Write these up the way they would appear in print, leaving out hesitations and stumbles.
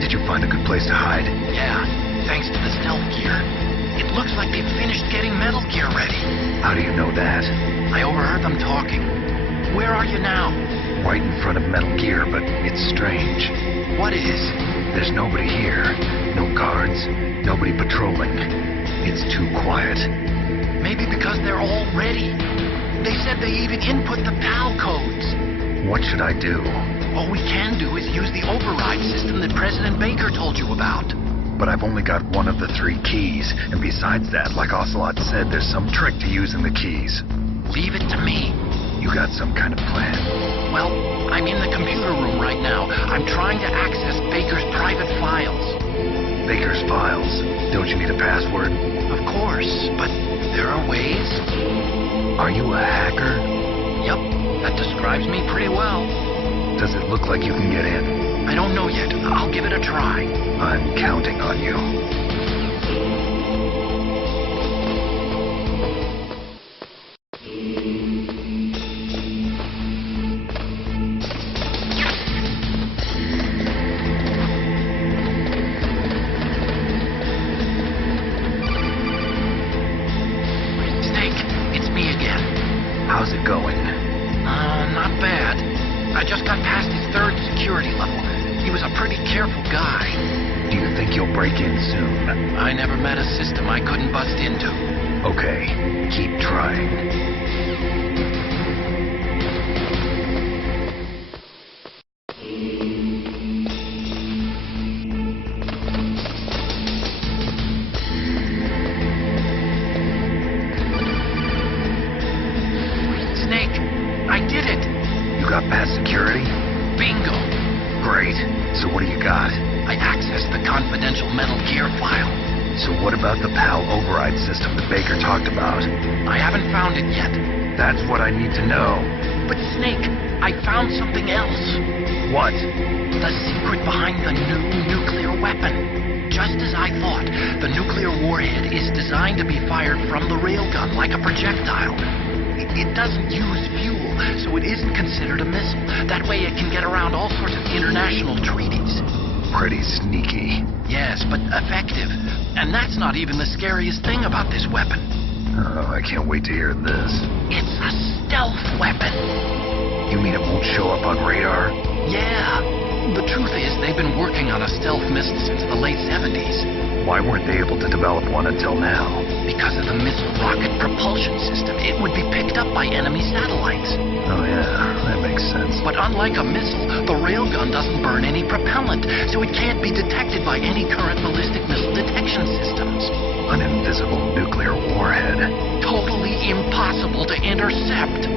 Did you find a good place to hide? Yeah, thanks to the stealth gear. It looks like they've finished getting Metal Gear ready. How do you know that? I overheard them talking. Where are you now? Right in front of Metal Gear, but it's strange. What is? There's nobody here. No guards. Nobody patrolling. It's too quiet. Maybe because they're all ready. They said they even input the PAL codes. What should I do? All we can do is use the override system that President Baker told you about. But I've only got one of the 3 keys, and besides that, like Ocelot said, there's some trick to using the keys. Leave it to me. You got some kind of plan? Well, I'm in the computer room right now. I'm trying to access Baker's private files. Baker's files? Don't you need a password? Of course, but there are ways. Are you a hacker? Yup, that describes me pretty well. Does it look like you can get in? I don't know yet. I'll give it a try. I'm counting on you. Snake, it's me again. How's it going? Not bad. I just got past his 3rd security level. He was a pretty careful guy. Do you think you'll break in soon? I never met a system I couldn't bust into. Okay, keep trying. Snake, I did it! You got past security? Bingo! Great. So what do you got? I accessed the confidential Metal Gear file. So what about the PAL override system that Baker talked about? I haven't found it yet. That's what I need to know. But Snake, I found something else. What? The secret behind the new nuclear weapon. Just as I thought, the nuclear warhead is designed to be fired from the railgun like a projectile. It doesn't use fuel, so it isn't considered a missile. That way it can get around all sorts of international treaties. Pretty sneaky. Yes, but effective. And that's not even the scariest thing about this weapon. Oh, I can't wait to hear this. It's a stealth weapon. You mean it won't show up on radar? Yeah. The truth is, they've been working on a stealth missile since the late 70s. Why weren't they able to develop one until now? Because of the missile rocket propulsion system, it would be picked up by enemy satellites. Oh yeah, that makes sense. But unlike a missile, the railgun doesn't burn any propellant, so it can't be detected by any current ballistic missile detection systems. An invisible nuclear warhead. Totally impossible to intercept.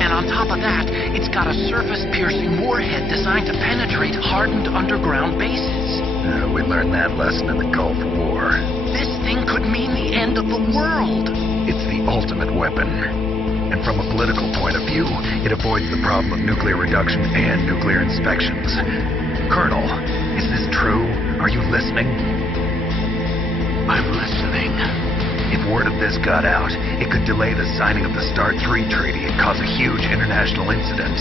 And on top of that, it's got a surface-piercing warhead designed to penetrate hardened underground bases. We learned that lesson in the Gulf War. This thing could mean the end of the world. It's the ultimate weapon. And from a political point of view, it avoids the problem of nuclear reduction and nuclear inspections. Colonel, is this true? Are you listening? I'm listening. If word of this got out, it could delay the signing of the START III treaty and cause a huge international incident.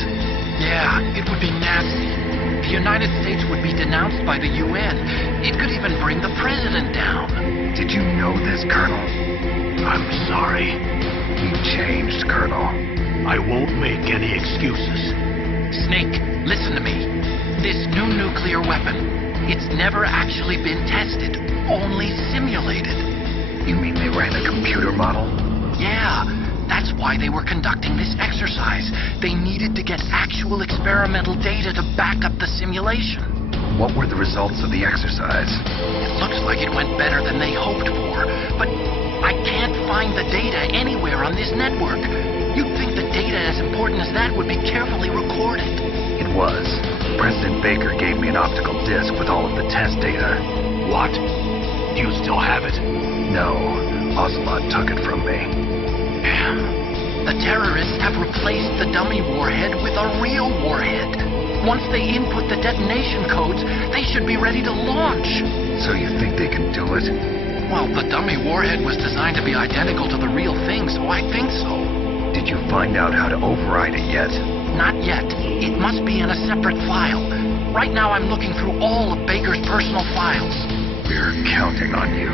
Yeah, it would be nasty. The United States would be denounced by the UN. It could even bring the president down. Did you know this, Colonel? I'm sorry. You changed, Colonel. I won't make any excuses. Snake, listen to me. This new nuclear weapon, it's never actually been tested, only simulated. You mean they ran a computer model? Yeah, that's why they were conducting this exercise. They needed to get actual experimental data to back up the simulation. What were the results of the exercise? It looks like it went better than they hoped for, but I can't find the data anywhere on this network. You'd think the data as important as that would be carefully recorded. It was. President Baker gave me an optical disc with all of the test data. What? Do you still have it? No, Ocelot took it from me. The terrorists have replaced the dummy warhead with a real warhead. Once they input the detonation codes, they should be ready to launch. So you think they can do it? Well, the dummy warhead was designed to be identical to the real thing, so I think so. Did you find out how to override it yet? Not yet. It must be in a separate file. Right now I'm looking through all of Baker's personal files. We're counting on you.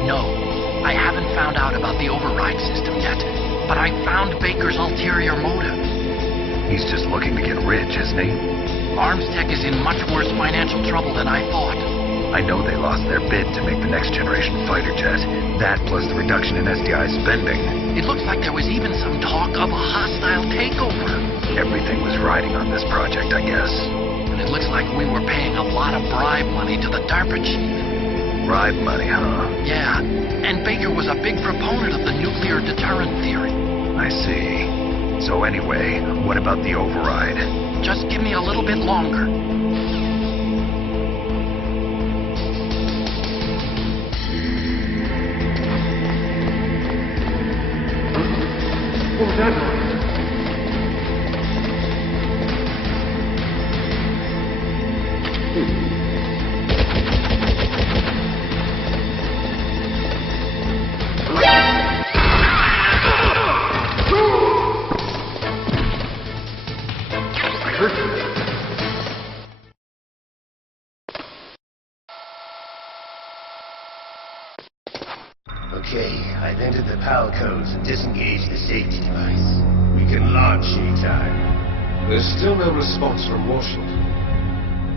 No, I haven't found out about the override system yet, but I found Baker's ulterior motive. He's just looking to get rich, isn't he? Armstech is in much worse financial trouble than I thought. I know they lost their bid to make the next generation fighter jet. That plus the reduction in SDI spending. It looks like there was even some talk of a hostile takeover. Everything was riding on this project, I guess. And it looks like we were paying a lot of bribe money to the DARPA chief. Bribe money, huh? Yeah, and Baker was a big proponent of the nuclear deterrent theory. I see. So anyway, what about the override? Just give me a little bit longer. What was that noise? Okay, I've entered the PAL codes and disengaged the safety device. We can launch anytime. There's still no response from Washington.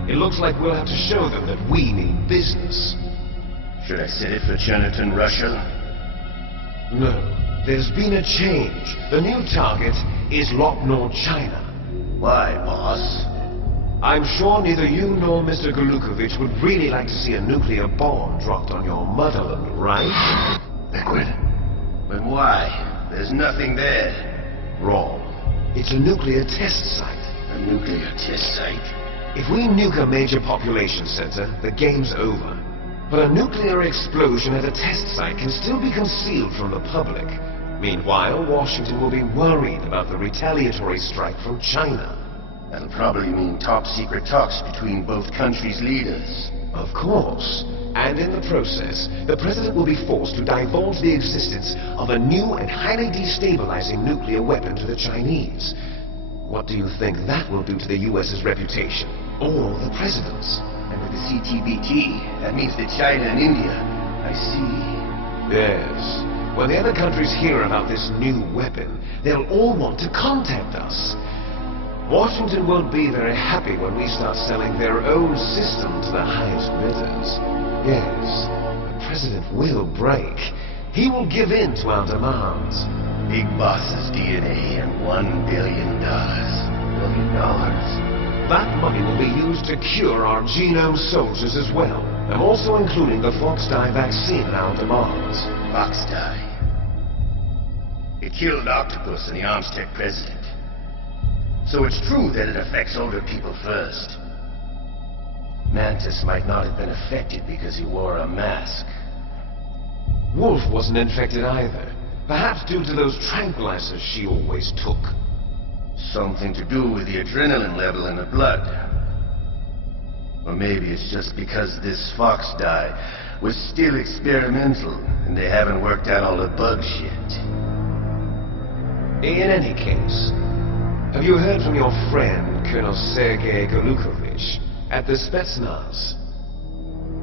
It looks like we'll have to show them that we mean business. Should I set it for Jonathan Russell? No, there's been a change. The new target is Lopnor, China. Why, boss? I'm sure neither you nor Mr. Golukovich would really like to see a nuclear bomb dropped on your motherland, right? Liquid? But why? There's nothing there. Wrong. It's a nuclear test site. A nuclear test site? If we nuke a major population center, the game's over. But a nuclear explosion at a test site can still be concealed from the public. Meanwhile, Washington will be worried about the retaliatory strike from China. That'll probably mean top-secret talks between both countries' leaders. Of course. And in the process, the President will be forced to divulge the existence of a new and highly destabilizing nuclear weapon to the Chinese. What do you think that will do to the U.S.'s reputation? Or the President's? And with the CTBT, that means that China and India. I see. Yes. When the other countries hear about this new weapon, they'll all want to contact us. Washington won't be very happy when we start selling their own system to the highest bidders. Yes, the President will break. He will give in to our demands. Big Boss's DNA and $1 billion. That money will be used to cure our genome soldiers as well. I'm also including the Fox-Die vaccine in our demands. Fox-Die? It killed Octopus and the Armstech president. So it's true that it affects older people first. Mantis might not have been affected because he wore a mask. Wolf wasn't infected either. Perhaps due to those tranquilizers she always took. Something to do with the adrenaline level in the blood. Or maybe it's just because this Fox-Die was still experimental and they haven't worked out all the bugs yet. In any case, have you heard from your friend, Colonel Sergei Golukovich, at the Spetsnaz?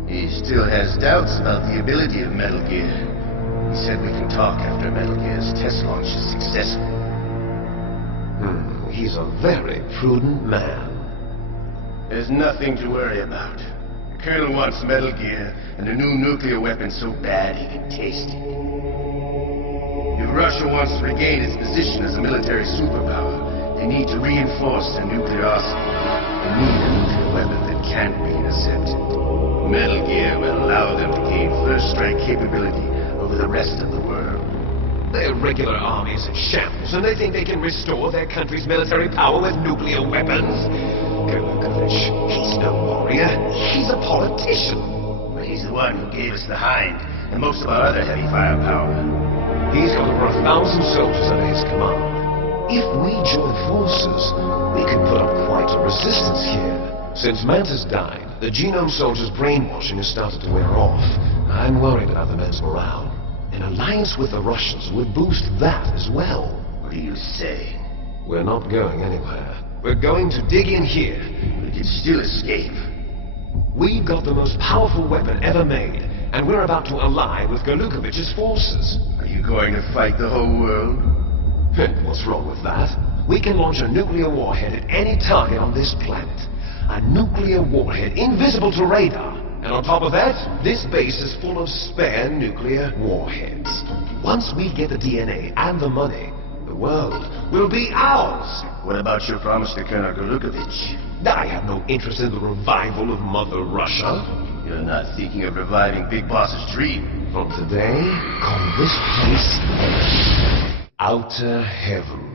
He still has doubts about the ability of Metal Gear. He said we can talk after Metal Gear's test launch is successful. He's a very prudent man. There's nothing to worry about. The Colonel wants Metal Gear and a new nuclear weapon so bad he can taste it. If Russia wants to regain its position as a military superpower, they need to reinforce their nuclear arsenal. They need a nuclear weapon that can't be intercepted. Metal Gear will allow them to gain first-strike capability over the rest of the world. Their regular army is in shambles, and they think they can restore their country's military power with nuclear weapons? Golukovich, he's no warrior. He's a politician. But he's the one who gave us the Hind and most of our other heavy firepower. He's got over 1,000 soldiers under his command. If we join forces, we can put up quite a resistance here. Since Mantis died, the Genome Soldiers' brainwashing has started to wear off. I'm worried about the men's morale. An alliance with the Russians would boost that as well. What are you saying? We're not going anywhere. We're going to dig in here. We can still escape. We've got the most powerful weapon ever made, and we're about to ally with Golukovich's forces. Are you going to fight the whole world? What's wrong with that? We can launch a nuclear warhead at any target on this planet. A nuclear warhead invisible to radar. And on top of that, this base is full of spare nuclear warheads. Once we get the DNA and the money, the world will be ours. What about your promise to Colonel Golukovich? I have no interest in the revival of Mother Russia. You're not thinking of reviving Big Boss's dream. From today, call this place Outer Heaven.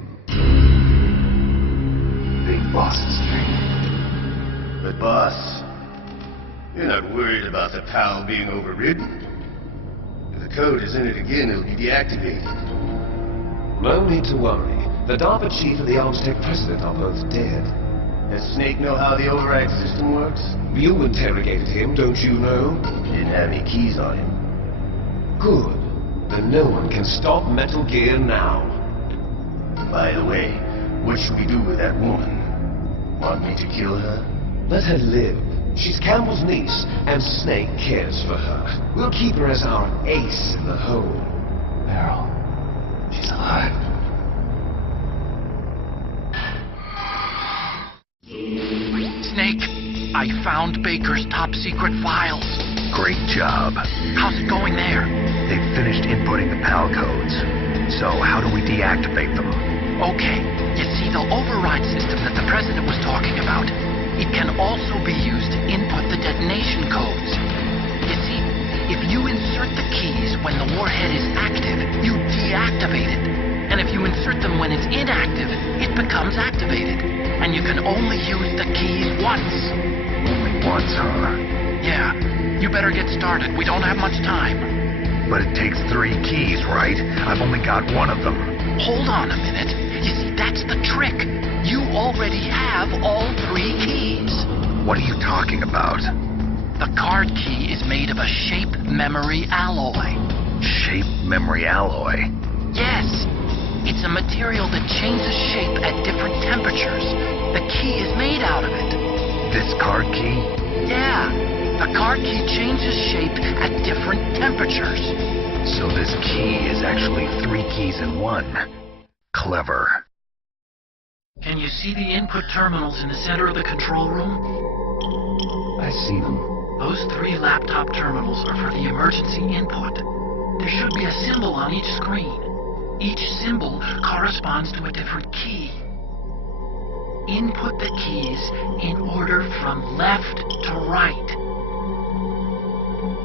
Big Boss's dream. But boss, you're not worried about the PAL being overridden? If the code is in it again, it'll be deactivated. No need to worry. The DARPA chief and the Armstech president are both dead. Does Snake know how the override system works? You interrogated him, don't you know? He didn't have any keys on him. Good. Then no one can stop Metal Gear now. By the way, what should we do with that woman? Want me to kill her? Let her live. She's Campbell's niece, and Snake cares for her. We'll keep her as our ace in the hole. Meryl, she's alive. Snake, I found Baker's top-secret files. Great job. How's it going there? They've finished inputting the PAL codes. So how do we deactivate them? Okay, you see the override system that the President was talking about? It can also be used to input the detonation codes. You see, if you insert the keys when the warhead is active, you deactivate it. And if you insert them when it's inactive, it becomes activated. And you can only use the keys once. Only once, huh? Yeah, you better get started. We don't have much time. But it takes 3 keys, right? I've only got one of them. Hold on a minute. You see, that's the trick. You already have all 3 keys. What are you talking about? The card key is made of a shape memory alloy. Shape memory alloy? Yes. It's a material that changes shape at different temperatures. The key is made out of it. This card key? Yeah. The card key changes shape at different temperatures. So this key is actually 3 keys in one. Clever. Can you see the input terminals in the center of the control room? I see them. Those 3 laptop terminals are for the emergency input. There should be a symbol on each screen. Each symbol corresponds to a different key. Input the keys in order from left to right.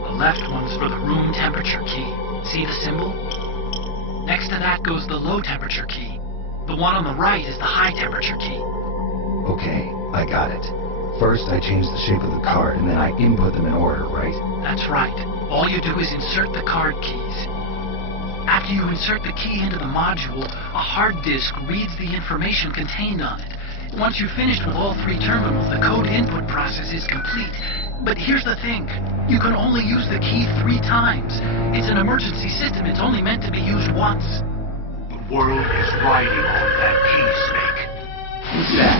The left one's for the room temperature key. See the symbol? Next to that goes the low temperature key. The one on the right is the high temperature key. Okay, I got it. First, I change the shape of the card, and then I input them in order, right? That's right. All you do is insert the card keys. After you insert the key into the module, a hard disk reads the information contained on it. Once you've finished with all 3 terminals, the code input process is complete. But here's the thing. You can only use the key 3 times. It's an emergency system. It's only meant to be used once. The world is riding on that key, Snake. Who's that?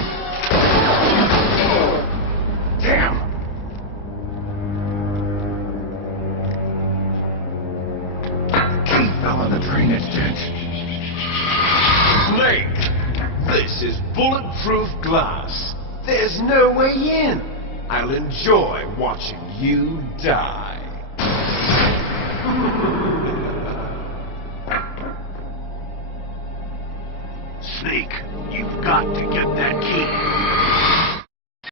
Damn! Key fell on the drainage ditch. Snake! This is bulletproof glass. There's no way in. I'll enjoy watching you die. Snake, you've got to get that key.